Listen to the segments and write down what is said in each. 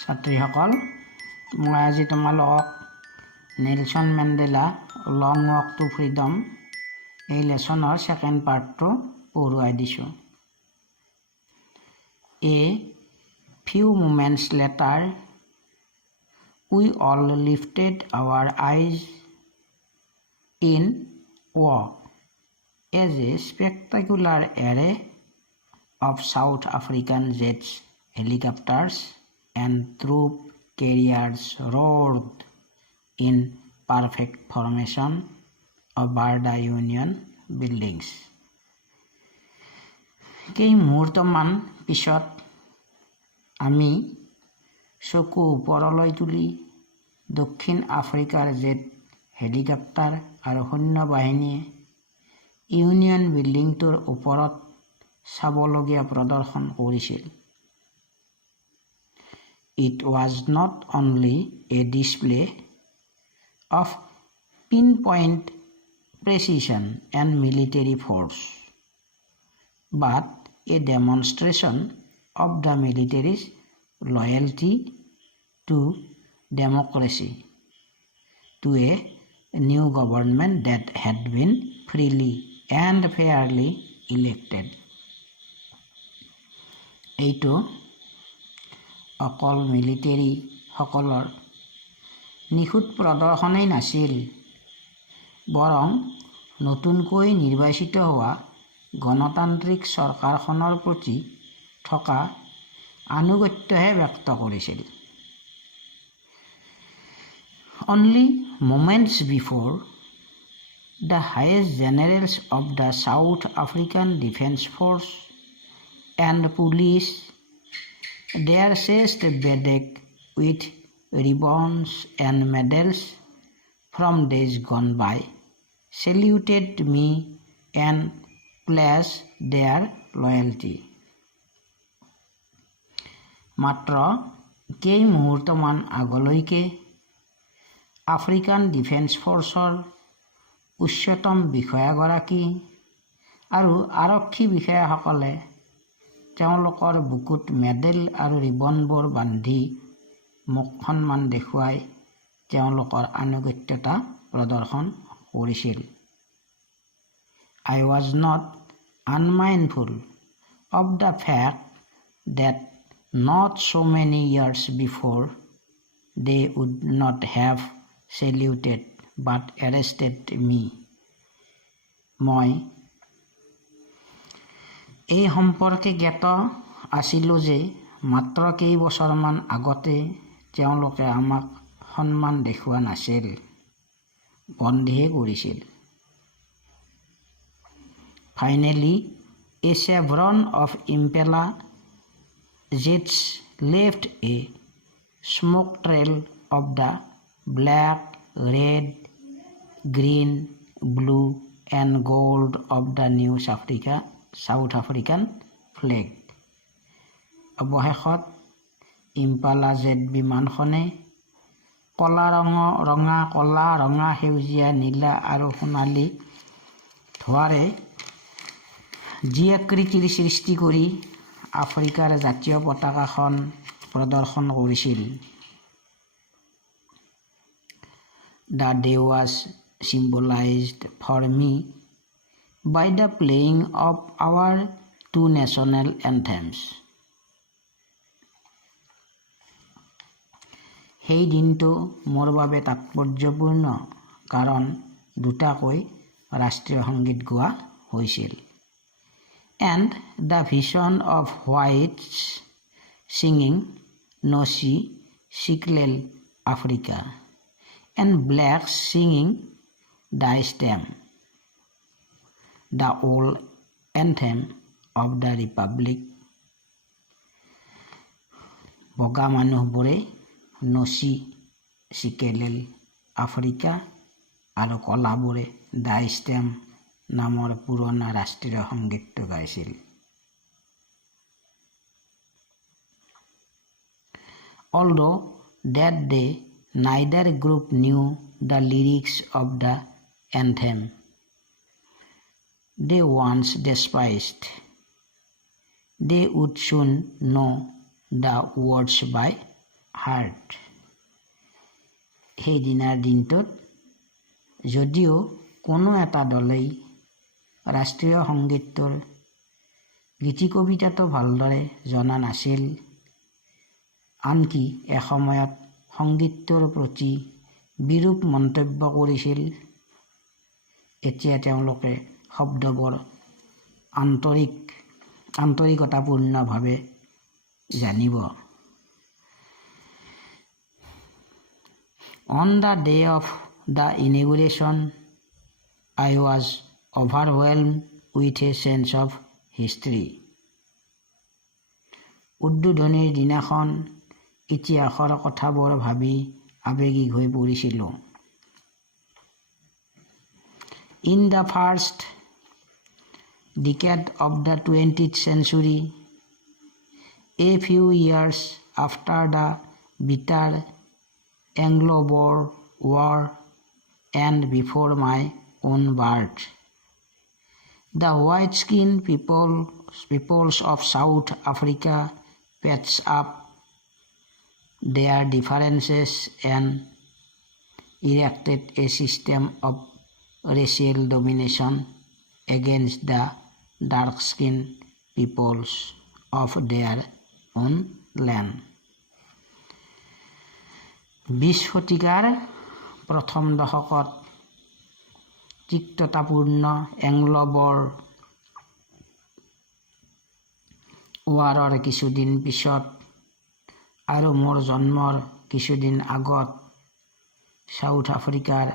ছাত্ৰীসকল, মই আজি তোমালোকক Nelson Mandela long walk to freedom এই লেচনৰ ছেকেণ্ড পাৰ্টটো পঢ়ুৱাই দিছোঁ। A few moments later, we all lifted our eyes in awe as a spectacular array of South African jets, helicopters, and troop carriers roared in perfect formation over the Union buildings. কেই মুহূৰ্তমান পিছত আমি চকু ওপৰলৈ তুলি দক্ষিণ আফ্ৰিকাৰ jet, helicopter আৰু সৈন্য বাহিনীয়ে ইউনিয়ন বিল্ডিংটোৰ ওপৰত চাবলগীয়া প্ৰদৰ্শন কৰিছিল। It was not only a display of pinpoint precision and military force, but a demonstration of the military's loyalty to democracy, to a new government that had been freely and fairly elected. এইটো অকল military সকলৰ নিখুঁত প্ৰদৰ্শনেই নাছিল, বৰং নতুনকৈ নিৰ্বাচিত হোৱা গণতান্ত্ৰিক চৰকাৰখনৰ প্ৰতি থকা আনুগত্যহে ব্যক্ত কৰিছিল। Only moments before, the highest generals of the South African Defence Force and police, their chest bedecked with ribbons and medals from days gone by, saluted me and pledged their loyalty. মাত্ৰ কেই মুহূৰ্তমান আগলৈকে African defence ফৰ্চৰ উচ্চতম বিষয়াগৰাকী আৰু আৰক্ষী বিষয়াসকলে তেওঁলোকৰ বুকুত medal আৰু ৰিবনবোৰ বান্ধি মোক সন্মান দেখুৱাই তেওঁলোকৰ আনুগত্যতা প্ৰদৰ্শন কৰিছিল। I was not unmindful of the fact that not so many years before they would not have saluted but arrested me. মই এই সম্পৰ্কে জ্ঞাত আছিলোঁ যে মাত্ৰ কেইবছৰমান আগতে তেওঁলোকে আমাক সন্মান দেখুওৱা নাছিল, বন্ধহে কৰিছিল। Finally, a chevron of Impala jets left a smoke trail of the black, red, green, blue, and gold of the new South African flag. অৱশেষত ইম্পালা জেট বিমানখনে কলা ৰঙা, সেউজীয়া, নীলা আৰু সোণালী ধোঁৱাৰে যি আকৃতিৰ সৃষ্টি কৰি আফ্ৰিকাৰ জাতীয় পতাকাখন প্ৰদৰ্শন কৰিছিল। The day was symbolized for me by the playing of our two national anthems. সেই দিনটো মোৰ বাবে তাৎপৰ্যপূৰ্ণ কাৰণ দুটাকৈ ৰাষ্ট্ৰীয় সংগীত গোৱা হৈছিল। And the vision of whites singing Nosi Siklel Africa and blacks singing the stem, the old anthem of the republic. বগা মানুহবোৰে নচি চিকেলেল আফ্ৰিকা আৰু কলাবোৰে দ্য ষ্টেম নামৰ পুৰণা ৰাষ্ট্ৰীয় সংগীতটো গাইছিল। Although that day neither group knew the lyrics of the anthem they once despised, they would soon know the words by heart. সেইদিনাৰ দিনটোত যদিও কোনো এটা দলেই ৰাষ্ট্ৰীয় সংগীতটোৰ গীতি কবিতাটো ভালদৰে জনা নাছিল, আনকি এসময়ত সংগীতটোৰ প্ৰতি বিৰূপ মন্তব্য কৰিছিল, এতিয়া তেওঁলোকে শব্দবোৰ আন্তৰিকতাপূৰ্ণভাৱে জানিব। On the day of the inauguration, I was overwhelmed with a sense of history. উদ্বোধনীৰ দিনাখন ইতিহাসৰ কথাবোৰ ভাবি আৱেগিক হৈ পৰিছিলোঁ। In the first decade of the 20th century, a few years after the bitter Anglo-Boer War and before my own birth, the white-skinned peoples of South Africa patched up their differences and erected a system of racial domination against the dark-skinned peoples of their own land. 20 শতিকাৰ প্ৰথম দশকত তিক্ততাপূৰ্ণ এংলো-বৰ ৱাৰৰ কিছুদিন পিছত আৰু মোৰ জন্মৰ কিছুদিন আগত সাউথ আফ্ৰিকাৰ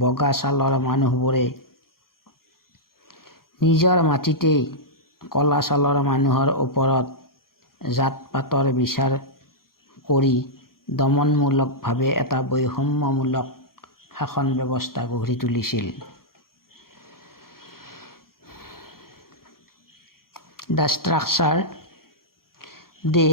বগা ছালৰ মানুহবোৰে নিজৰ মাটিতেই কলা ছালৰ মানুহৰ ওপৰত জাত-পাতৰ বিচাৰ কৰি দমনমূলকভাৱে এটা বৈষম্যমূলক শাসন ব্যৱস্থা গঢ়ি তুলিছিল। The structure they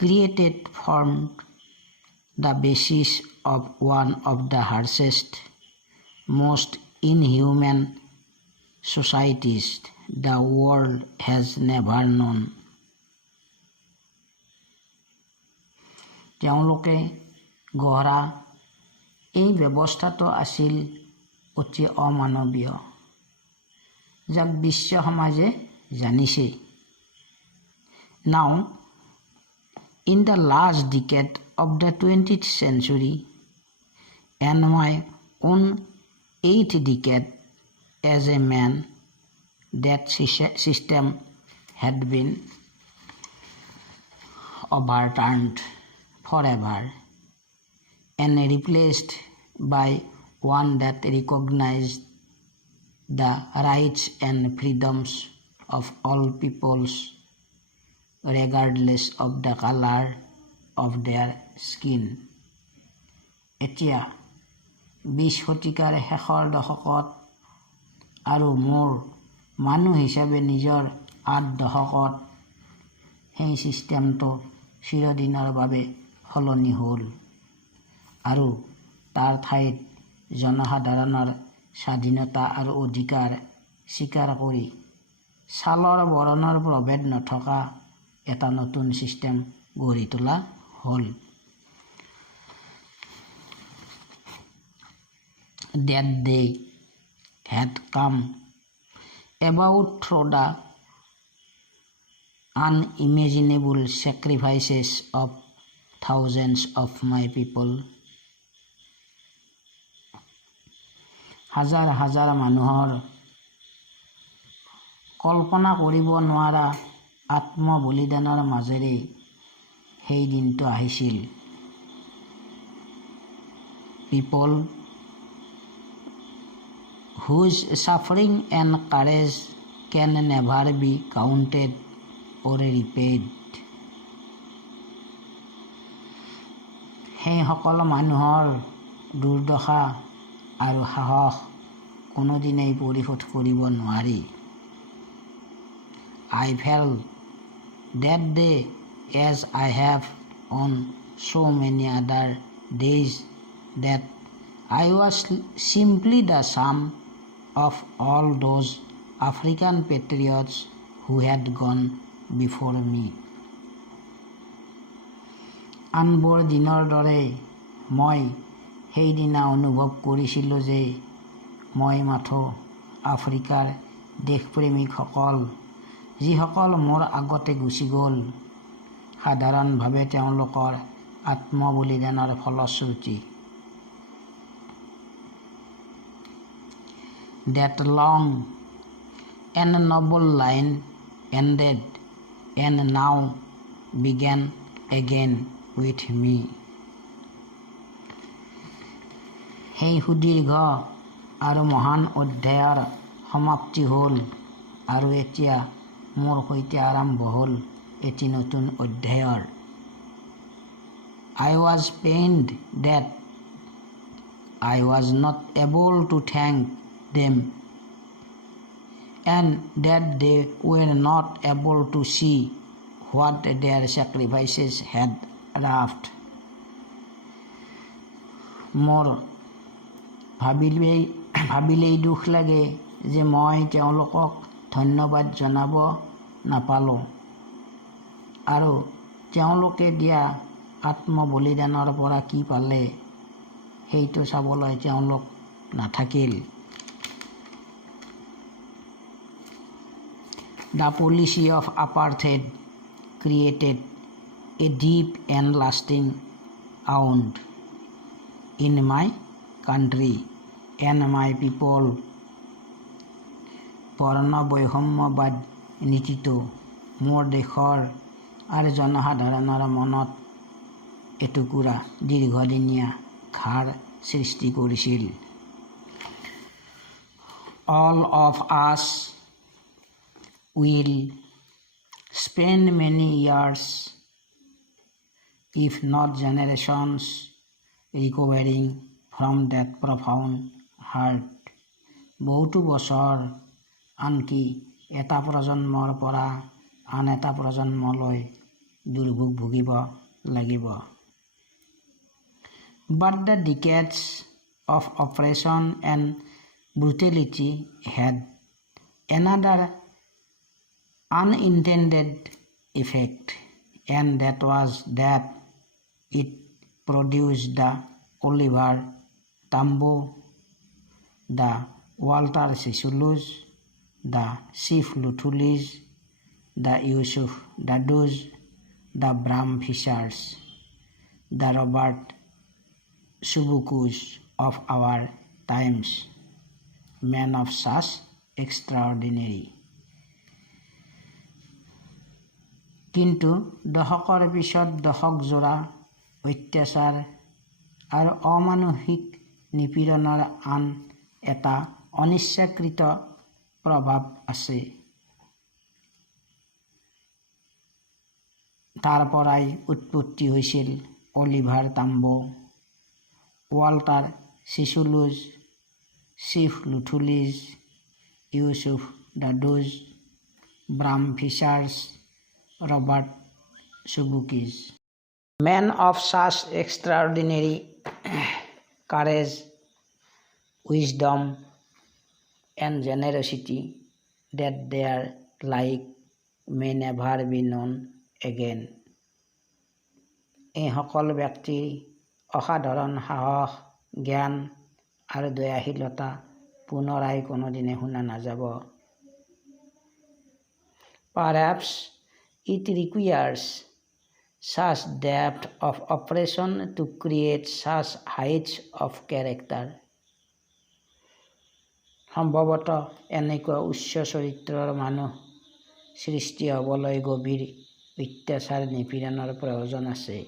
created formed the basis of one of the harshest, most inhuman societies the world has never known. তেওঁলোকে গঢ়া এই ব্যৱস্থাটো আছিল অতি অমানৱীয়, যাক বিশ্ব সমাজে জানিছে। Now, in the last decade of the 20th century and my own 8th decade as a man, that system had been overturned forever and replaced by one that recognized the rights and freedoms of all peoples regardless of the color of their skin. এতিয়া 20 শতিকাৰ শেষৰ দশকত আৰু মোৰ মানুহ হিচাপে নিজৰ 8 দশকত সেই ছিষ্টেমটো চিৰদিনৰ বাবে সলনি হ'ল আৰু তাৰ ঠাইত জনসাধাৰণৰ স্বাধীনতা আৰু অধিকাৰ স্বীকাৰ কৰি ছালৰ বৰণৰ প্ৰভেদ নথকা এটা নতুন ছিষ্টেম গঢ়ি তোলা হ'ল। That day had come about through the unimaginable sacrifices of thousands of my people. হাজাৰ হাজাৰ মানুহৰ কল্পনা কৰিব নোৱাৰা আত্মবলিদানৰ মাজেৰে সেই দিনটো আহিছিল। People whose suffering and courage can never be counted or repaid. সেই সকলো মানুহৰ দুৰ্দশা আৰু সাহস কোনোদিনেই পৰিশোধ কৰিব নোৱাৰি। I felt that day as I have on so many other days that I was simply the sum of all those African patriots who had gone before me. আনবোৰ দিনৰ দৰে মই সেইদিনা অনুভৱ কৰিছিলোঁ যে মই মাথো আফ্ৰিকাৰ দেশপ্ৰেমিকসকল যিসকল মোৰ আগতে গুচি গ'ল সাধাৰণভাৱে তেওঁলোকৰ আত্মবলিদানৰ ফলশ্ৰুতি। That long and noble line ended and now began again with me. সেই সুদীৰ্ঘ আৰু মহান অধ্যায়ৰ সমাপ্তি হ'ল আৰু এতিয়া মোৰ সৈতে আৰম্ভ হ'ল এটি নতুন অধ্যায়ৰ। I was pained that I was not able to thank them and that they were not able to see what their sacrifices had wrought. মোৰ ভাবিলেই দুখ লাগে যে মই তেওঁলোকক ধন্যবাদ জনাব নাপালোঁ আৰু তেওঁলোকে দিয়া আত্মবলিদানৰ পৰা কি পালে সেইটো চাবলৈ তেওঁলোক নাথাকিল। The policy of apartheid created a deep and lasting wound in my country and my people. বৰ্ণ বৈষম্যবাদ নীতিটো মোৰ দেশৰ আৰু জনসাধাৰণৰ মনত এটুকুৰা দীৰ্ঘদিনীয়া ঘাৰ সৃষ্টি কৰিছিল। All of us will spend many years, if not generations, recovering from that profound hurt. বহুতো বছৰ আনকি এটা প্ৰজন্মৰ পৰা আন এটা প্ৰজন্মলৈ দুৰ্ভোগ ভুগিব লাগিব। But the decades of oppression and brutality had another unintended effect, and that was that it produced the Oliver Tambo, the Walter Sisulu's, the Chief Lutulis, the Yusuf Dadus, the Bram Fishers, the Robert Subukus of our times, men of such extraordinary. কিন্তু দশকৰ পিছত দশকজোৰা অত্যাচাৰ আৰু অমানসিক নিপীড়নৰ আন এটা অনিচ্ছাকৃত প্ৰভাৱ আছে। তাৰ পৰাই উৎপত্তি হৈছিল Oliver Tambo, Walter Sisulus, Chief Luthulis, Yusuf Dadoos, Bram Fischers, Robert Sobukwes. Men of such extraordinary courage, wisdom, and generosity that their like may never be known again. এই সকল ব্যক্তিৰ অসাধাৰণ সাহস, জ্ঞান আৰু দয়াশীলতা পুনৰাই কোনোদিনে শুনা নাযাব। Perhaps it requires such depth of oppression to create such heights of character. সম্ভৱতঃ এনেকুৱা উচ্চ চৰিত্ৰৰ মানুহ সৃষ্টি হ'বলৈ গভীৰ অত্যাচাৰ নিপীড়নৰ প্ৰয়োজন আছে।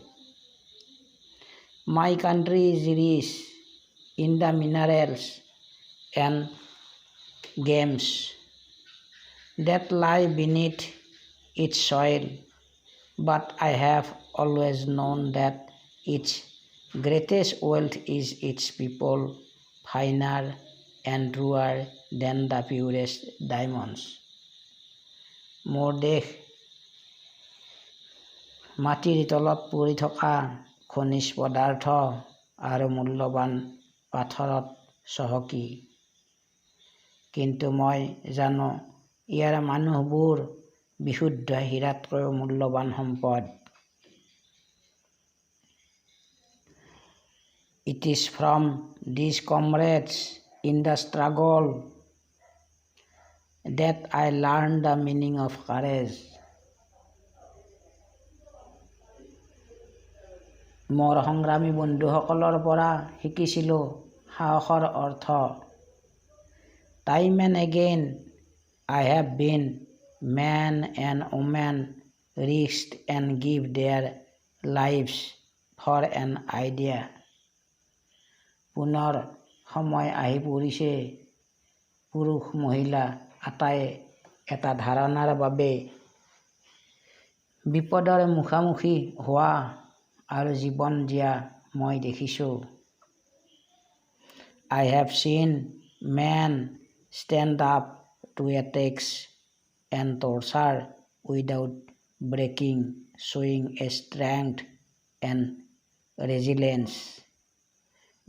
My country is rich in the minerals and gems that lie beneath its soil, but I have always known that its greatest wealth is its people, finer and truer than the purest diamonds. মোৰ দেশ মাটিৰ তলত পৰি থকা খনিজ পদাৰ্থ আৰু মূল্যৱান পাথৰত চহকী, কিন্তু মই জানো ইয়াৰ মানুহবোৰ বিশুদ্ধ হীৰাতকৈও মূল্যৱান সম্পদ। It is from these comrades in the struggle that I learned the meaning of courage. মোৰ সংগ্ৰামী বন্ধুসকলৰ পৰা শিকিছিলোঁ সাহসৰ অৰ্থ। Time and again I have been men and women risked and give their lives for an idea. পুনৰ সময় আহি পৰিছে পুৰুষ মহিলা আটায়ে এটা ধাৰণাৰ বাবে বিপদৰ মুখামুখি হোৱা আৰু জীৱন দিয়া মই দেখিছোঁ। I have seen men stand up to attacks and torture without breaking, showing a strength and resilience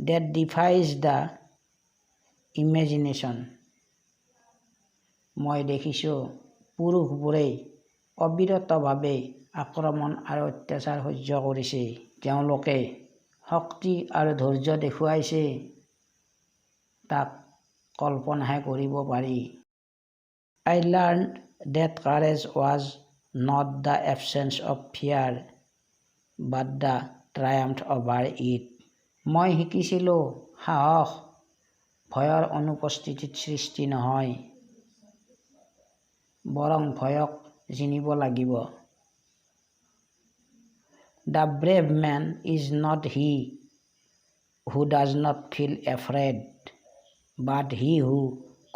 that defies the imagination. মই দেখিছোঁ পুৰুষবোৰে অবিৰতভাৱে আক্ৰমণ আৰু অত্যাচাৰ সহ্য কৰিছে। তেওঁলোকে শক্তি আৰু ধৈৰ্য দেখুৱাইছে তাক কল্পনাহে কৰিব পাৰি। I learned that courage was not the absence of fear but the triumph over it. মই শিকিছিলোঁ সাহস ভয়ৰ অনুপস্থিতিত সৃষ্টি নহয়, বৰং ভয়ক জিনিব লাগিব। The brave man is not he who does not feel afraid, but he who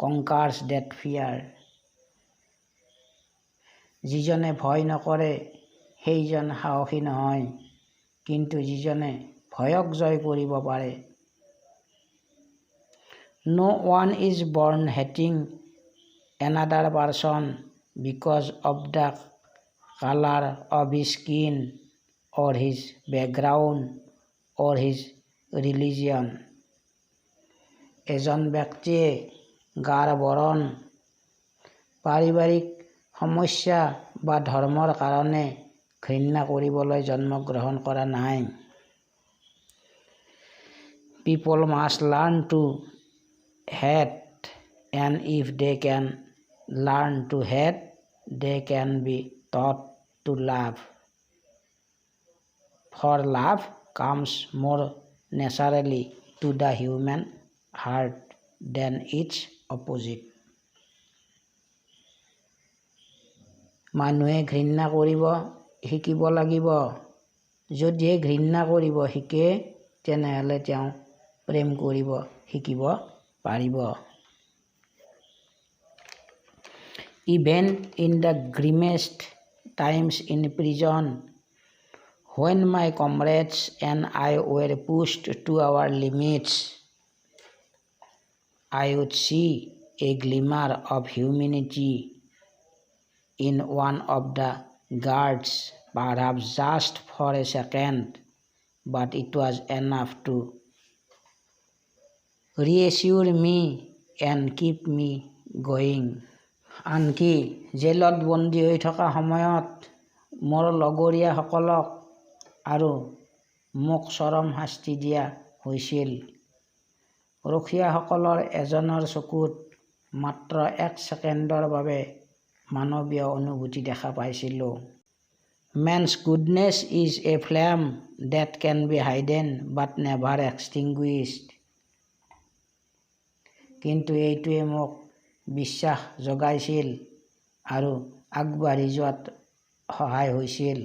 conquers that fear. যিজনে ভয় নকৰে সেইজন সাহসী নহয়, কিন্তু যিজনে ভয়ক জয় কৰিব পাৰে। No one is born hating another person because of the color of his skin or his background or his religion. এজন ব্যক্তিয়ে গাৰ বৰণ, পাৰিবাৰিক সমস্যা বা ধৰ্মৰ কাৰণে ঘৃণা কৰিবলৈ জন্মগ্ৰহণ কৰা নাই। People must learn to hate, and if they can learn to hate, they can be taught to love. For love comes more naturally to the human heart than its opposite. মানুহে ঘৃণা কৰিব শিকিব লাগিব। যদিহে ঘৃণা কৰিব শিকে তেনেহ'লে তেওঁ প্ৰেম কৰিব শিকিব পাৰিব। Even in the grimmest times in prison, when my comrades and I were pushed to our limits, I would see a glimmer of humanity in one of the guards, perhaps just for a second, but it was enough to reassure me and keep me going. আনকি জেলত বন্দী হৈ থকা সময়ত মোৰ লগৰীয়াসকলক আৰু মোক চৰম শাস্তি দিয়া হৈছিল। ৰখীয়াসকলৰ এজনৰ চকুত মাত্ৰ এক ছেকেণ্ডৰ বাবে মানৱীয় অনুভূতি দেখা পাইছিলোঁ। Man's goodness is a flame that can be hidden but never extinguished. কিন্তু এইটোৱে মোক বিশ্বাস জগাইছিল আৰু আগবাঢ়ি যোৱাত সহায় হৈছিল।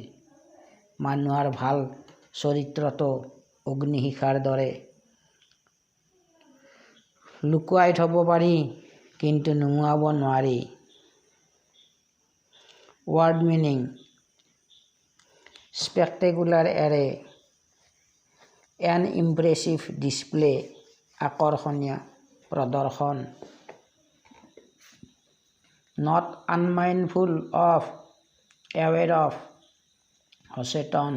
মানুহৰ ভাল চৰিত্ৰটো অগ্নিশিখাৰ দৰে লুকুৱাই থ'ব পাৰি কিন্তু নুমুৱাব নোৱাৰি। Word meaning: spectacular array, an impressive display, আকৰ্ষণীয় প্ৰদৰ্শন। Not unmindful of, aware of, সচেতন।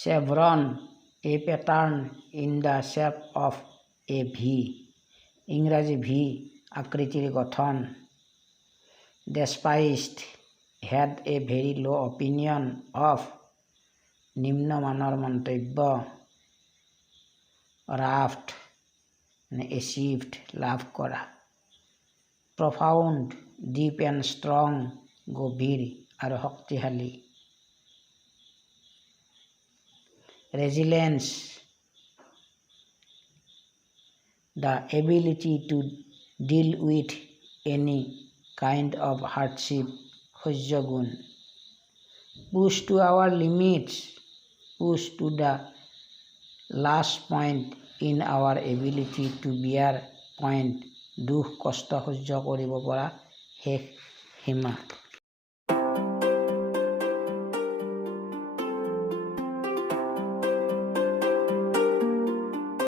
Chevron, a pattern in the shape of a V, ইংৰাজী ভি আকৃতিৰ গঠন। Despised, had a very low opinion of, নিম্নমানৰ মন্তব্য। ৰাফ্ট এচিভড লাভ কৰা প্ৰফাউণ্ড ডিপ এণ্ড ষ্ট্ৰং গভীৰ আৰু শক্তিশালী ৰেজিলেন্স the ability to deal with any kind of hardship সহ্য গুণ push to our limits push to the last point in our ability to bear point দুখ কষ্ট সহ্য কৰিব পৰা শেষ সীমা